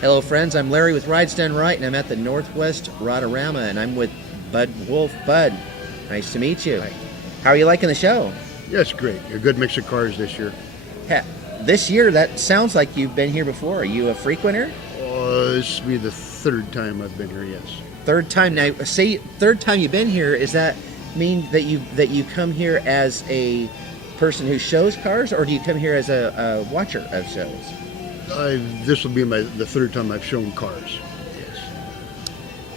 Hello, friends. I'm Larry with Rides Done Right, and I'm at the Northwest Rodarama, and I'm with Bud Wolfe. Bud, nice to meet you. Hi. How are you liking the show? Yeah, it's great. A good mix of cars this year. This year, that sounds like you've been here before. Are you a frequenter? This will be the third time I've been here, yes. Third time now. Say third time you've been here. Does that mean that you come here as a person who shows cars, or do you come here as a watcher of shows? This will be the third time I've shown cars, yes.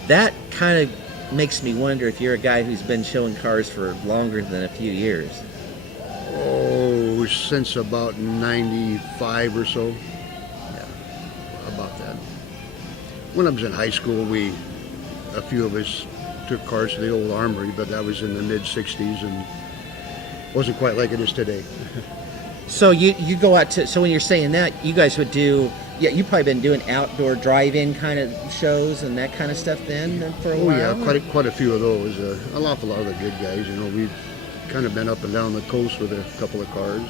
That kind of makes me wonder if you're a guy who's been showing cars for longer than a few years. Oh, since about 95 or so. Yeah, about that. When I was in high school, a few of us took cars to the old armory, but that was in the mid-60s and wasn't quite like it is today. So you go out to, so when you're saying that, you guys would do, yeah, you've probably been doing outdoor drive-in kind of shows and that kind of stuff then for a while? Oh yeah, quite a few of those. An awful lot of the good guys, we've kind of been up and down the coast with a couple of cars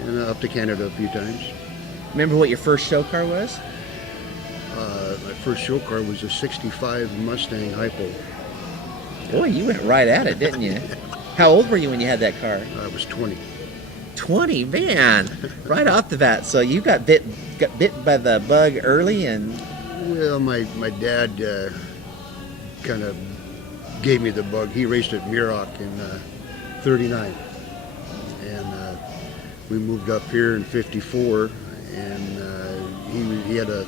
and up to Canada a few times. Remember what your first show car was? My first show car was a 65 Mustang Hypo. Boy, you went right at it, didn't you? How old were you when you had that car? I was 20. 20, man, right off the bat. So you got bit by the bug early, and Well, my dad kind of gave me the bug. He raced at Muroc in 39, and we moved up here in 54, and he had a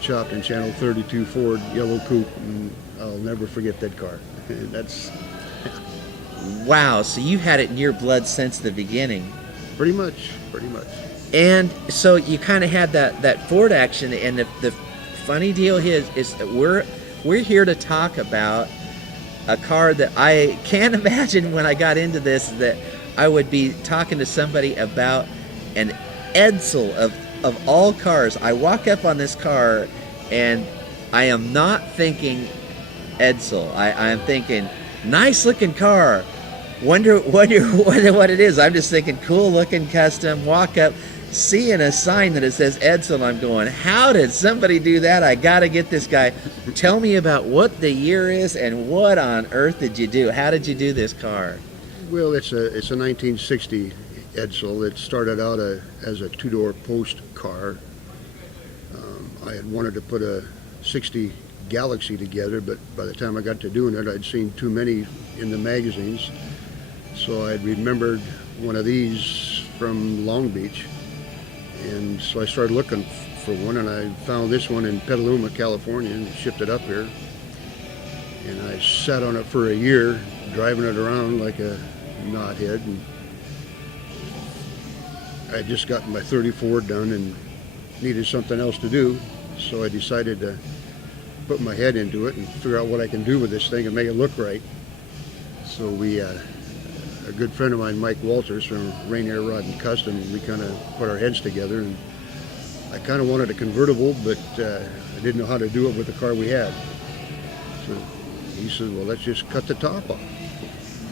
chopped and channel 32 Ford yellow coupe, and I'll never forget that car. That's wow. So you had it in your blood since the beginning. pretty much. And so you kind of had that Ford action, and the funny deal is that we're here to talk about a car that I can't imagine when I got into this that I would be talking to somebody about an Edsel of all cars. I walk up on this car and I am not thinking Edsel. I am thinking nice looking car. Wonder what it is. I'm just thinking cool looking custom. Walk up, seeing a sign that it says Edsel. I'm going, how did somebody do that? I got to get this guy. Tell me about what the year is and what on earth did you do? How did you do this car? Well, it's a 1960 Edsel. It started out as a two-door post car. I had wanted to put a 60 Galaxy together, but by the time I got to doing it, I'd seen too many in the magazines. So I'd remembered one of these from Long Beach, and so I started looking for one, and I found this one in Petaluma, California, and shipped it up here. And I sat on it for a year, driving it around like a knothead. And I had just gotten my 34 done and needed something else to do, so I decided to put my head into it and figure out what I can do with this thing and make it look right. So a good friend of mine, Mike Walters from Rainier Rod and Custom, we kind of put our heads together, and I kind of wanted a convertible, but I didn't know how to do it with the car we had. So he said, well, let's just cut the top off.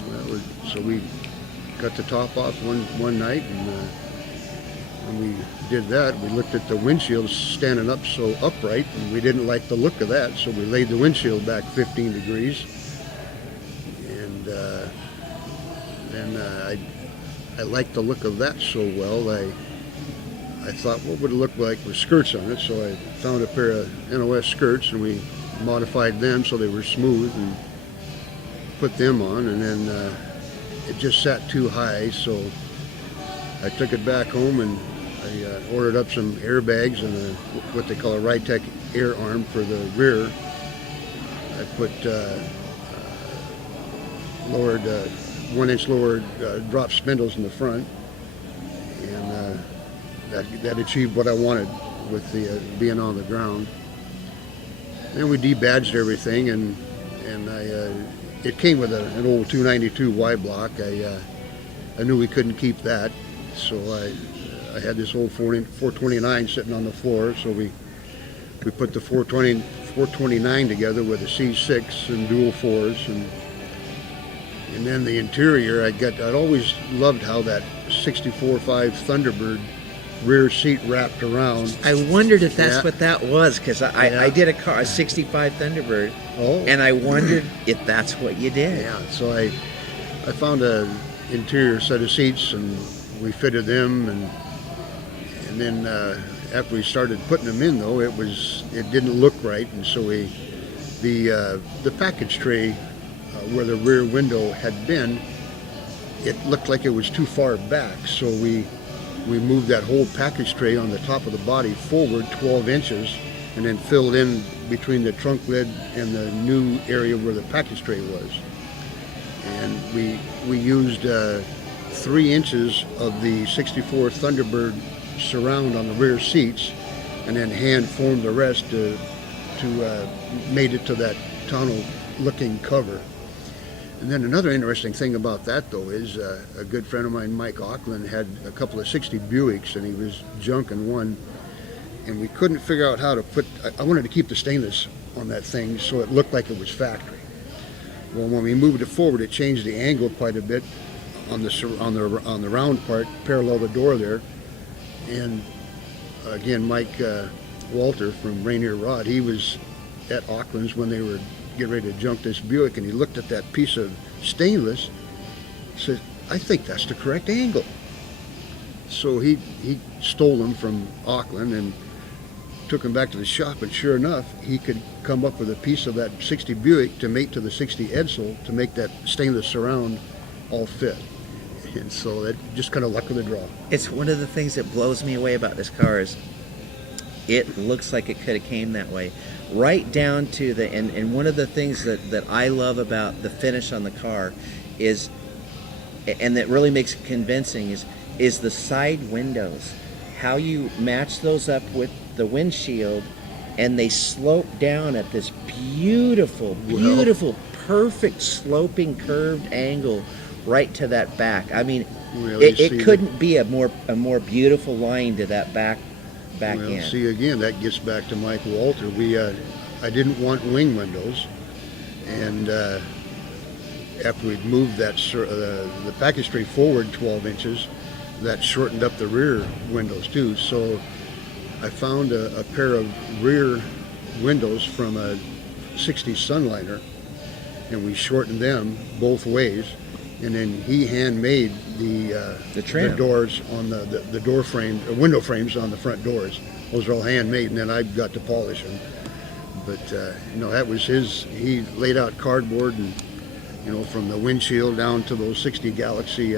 Well, so we cut the top off one night, and when we did that, we looked at the windshield standing up so upright, and we didn't like the look of that, so we laid the windshield back 15 degrees. And I liked the look of that so well, I thought, what would it look like with skirts on it? So I found a pair of NOS skirts, and we modified them so they were smooth and put them on, and then it just sat too high, so I took it back home and I ordered up some airbags and what they call a Rytec air arm for the rear. I put lowered 1-inch lower drop spindles in the front, and that achieved what I wanted with the being on the ground. Then we debadged everything, and it came with an old 292 Y block. I knew we couldn't keep that, so I had this old 429 sitting on the floor. So we put the 429 together with a C6 and dual fours, and then the interior. I'd always loved how that 64.5 Thunderbird rear seat wrapped around. I wondered if that's Yeah. what that was, because Yeah. I did a 65 Thunderbird, Oh, and I wondered if that's what you did. yeah. So I found a interior set of seats, and we fitted them, and then after we started putting them in, though, it didn't look right, and so the package tray where the rear window had been, it looked like it was too far back, so we moved that whole package tray on the top of the body forward 12 inches, and then filled in between the trunk lid and the new area where the package tray was. And we used 3 inches of the 64 Thunderbird surround on the rear seats, and then hand formed the rest to made it to that tonneau looking cover. And then another interesting thing about that, though, is a good friend of mine, Mike Auckland, had a couple of 60 Buicks, and he was junking one, and we couldn't figure out how to put. I wanted to keep the stainless on that thing so it looked like it was factory. Well, when we moved it forward, it changed the angle quite a bit on the round part, parallel the door there. And again, Mike Walter from Rainier Rod, he was at Auckland's when they were getting ready to junk this Buick, and he looked at that piece of stainless, said, "I think that's the correct angle." So he stole them from Auckland and took them back to the shop, and sure enough, he could come up with a piece of that 60 Buick to mate to the 60 Edsel to make that stainless surround all fit. And so that just kind of luck of the draw. It's one of the things that blows me away about this car is it looks like it could have came that way. Right down to and one of the things that I love about the finish on the car is, and that really makes it convincing, is the side windows. How you match those up with the windshield, and they slope down at this beautiful, perfect sloping curved angle right to that back. I mean, it couldn't be a more beautiful line to that back end. See, again, that gets back to Mike Walter. I didn't want wing windows, and after we'd moved the package tray forward 12 inches, that shortened up the rear windows too. So I found a pair of rear windows from a 60 Sunliner, and we shortened them both ways. And then he handmade the doors on the door frame, window frames on the front doors. Those are all handmade, and then I got to polish them. But that was his. He laid out cardboard, and from the windshield down to those 60 Galaxy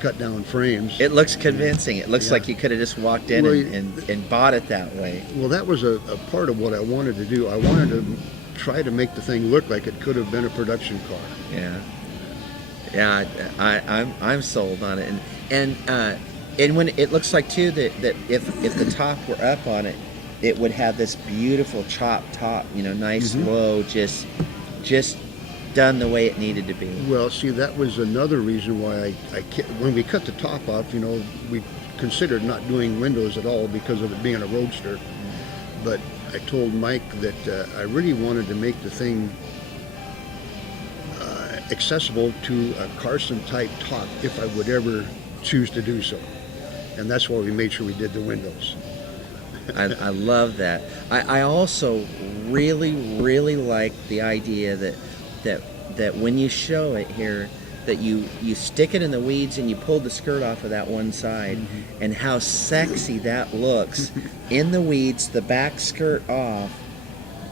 cut down frames. It looks convincing. It looks like you could have just walked in and bought it that way. Well, that was a part of what I wanted to do. I wanted to try to make the thing look like it could have been a production car. Yeah, I'm sold on it, and when it looks like too that if the top were up on it, it would have this beautiful chopped top, nice low, just done the way it needed to be. Well, see, that was another reason why when we cut the top off, we considered not doing windows at all because of it being a roadster. But I told Mike that I really wanted to make the thing accessible to a Carson type top if I would ever choose to do so, and that's why we made sure we did the windows. I love that. I also really like the idea that when you show it here, that you stick it in the weeds and you pull the skirt off of that one side, and how sexy that looks in the weeds, the back skirt off,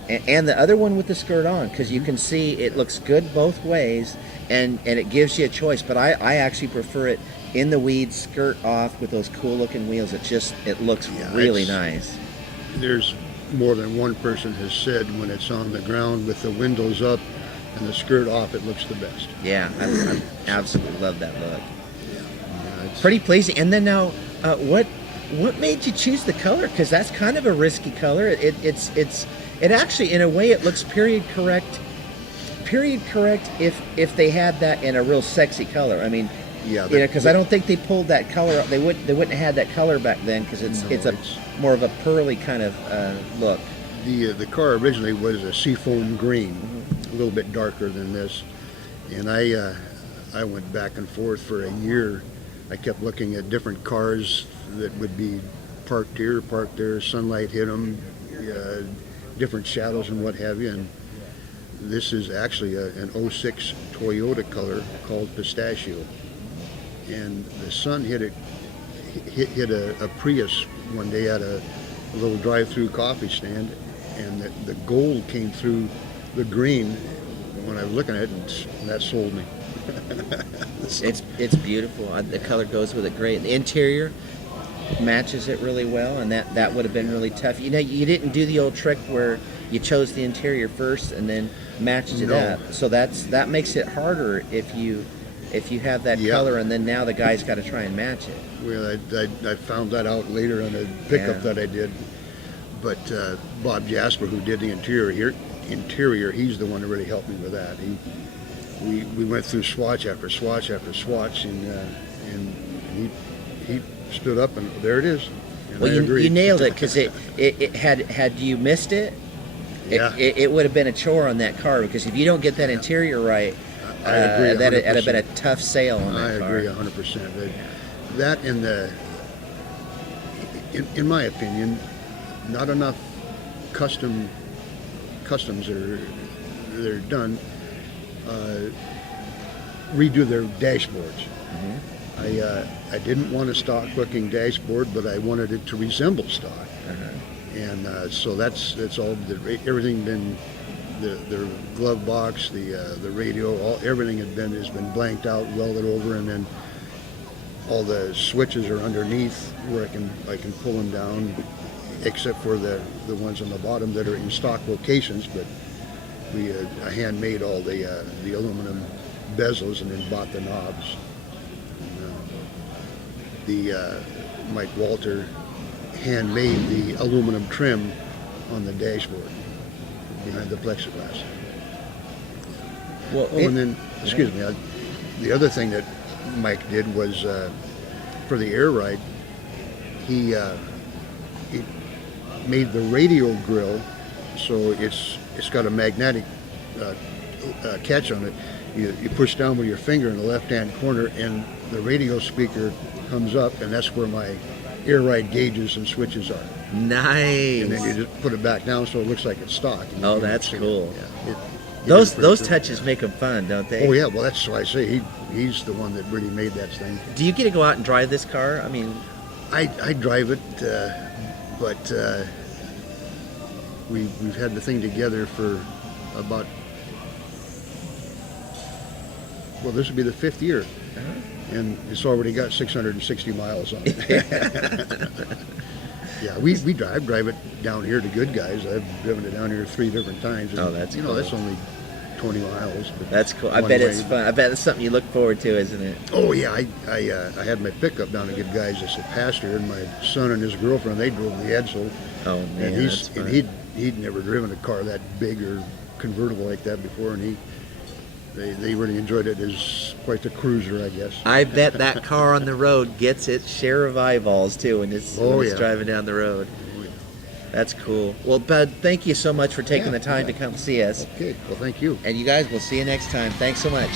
and the other one with the skirt on, because you can see it looks good both ways, and it gives you a choice. But I actually prefer it in the weeds, skirt off, with those cool looking wheels. It looks really nice. There's more than one person has said when it's on the ground with the windows up and the skirt off, it looks the best. Yeah, I absolutely love that look. It's pretty pleasing. And then now, what made you choose the color? Because that's kind of a risky color. It actually, in a way, it looks period correct. Period correct if they had that in a real sexy color. I mean, because I don't think they pulled that color up. They wouldn't have had that color back then, because it's more of a pearly kind of look. The car originally was a seafoam green, a little bit darker than this, and I went back and forth for a year I kept looking at different cars that would be parked here, parked there, sunlight hit them, different shadows and what have you. And this is actually an '06 Toyota color called Pistachio. And the sun hit a Prius one day at a little drive-through coffee stand, and the gold came through the green when I was looking at it, and that sold me. It's beautiful. The color goes with it great. The interior matches it really well, and that would have been really tough. You know, you didn't do the old trick where you chose the interior first and then matched it up. So that makes it harder if you have that color, and then now the guy's got to try and match it. Well, I found that out later on a pickup that I did. But Bob Jasper, who did the interior, he's the one that really helped me with that. We went through swatch after swatch after swatch, and he stood up, and there it is. And well, you nailed it, because it had you missed it, it would have been a chore on that car, because if you don't get that interior right, I agree. That'd have been a tough sale on that car. I agree 100%. That and in my opinion, not enough customs they're done. Redo their dashboards. I didn't want a stock looking dashboard, but I wanted it to resemble stock. And so that's all. Everything been the glove box, the radio, everything has been blanked out, welded over, and then all the switches are underneath where I can pull them down, except for the ones on the bottom that are in stock locations. But I handmade all the aluminum bezels and then bought the knobs. Mike Walter handmade the aluminum trim on the dashboard behind the plexiglass. Well, and then, excuse me, the other thing that Mike did was for the air ride, he made the radio grill so it's got a magnetic catch on it. You push down with your finger in the left-hand corner, and the radio speaker comes up, and that's where my air ride gauges and switches are. Nice. And then you just put it back down so it looks like it's stock. Oh, that's cool. Yeah, those touches make them fun, don't they? Oh yeah, well that's why I say he's the one that really made that thing. Do you get to go out and drive this car? I mean, I drive it, but we've had the thing together for about, well, this would be the 5th year, and it's already got 660 miles on it. Yeah, we drive it down here to Good Guys. I've driven it down here 3 different times. And, oh, that's cool. That's only 20 miles. But that's cool. I bet it's fun. I bet it's something you look forward to, isn't it? Oh yeah, I had my pickup down to Good Guys as a pastor, and my son and his girlfriend, they drove the Edsel. Oh man, and he'd never driven a car that big or convertible like that before, and they really enjoyed it as quite the cruiser, I guess. I bet that car on the road gets its share of eyeballs too when it's driving down the road. Oh, yeah. That's cool. Well, Bud, thank you so much for taking the time to come see us. Okay, well, thank you. And you guys, we'll see you next time. Thanks so much.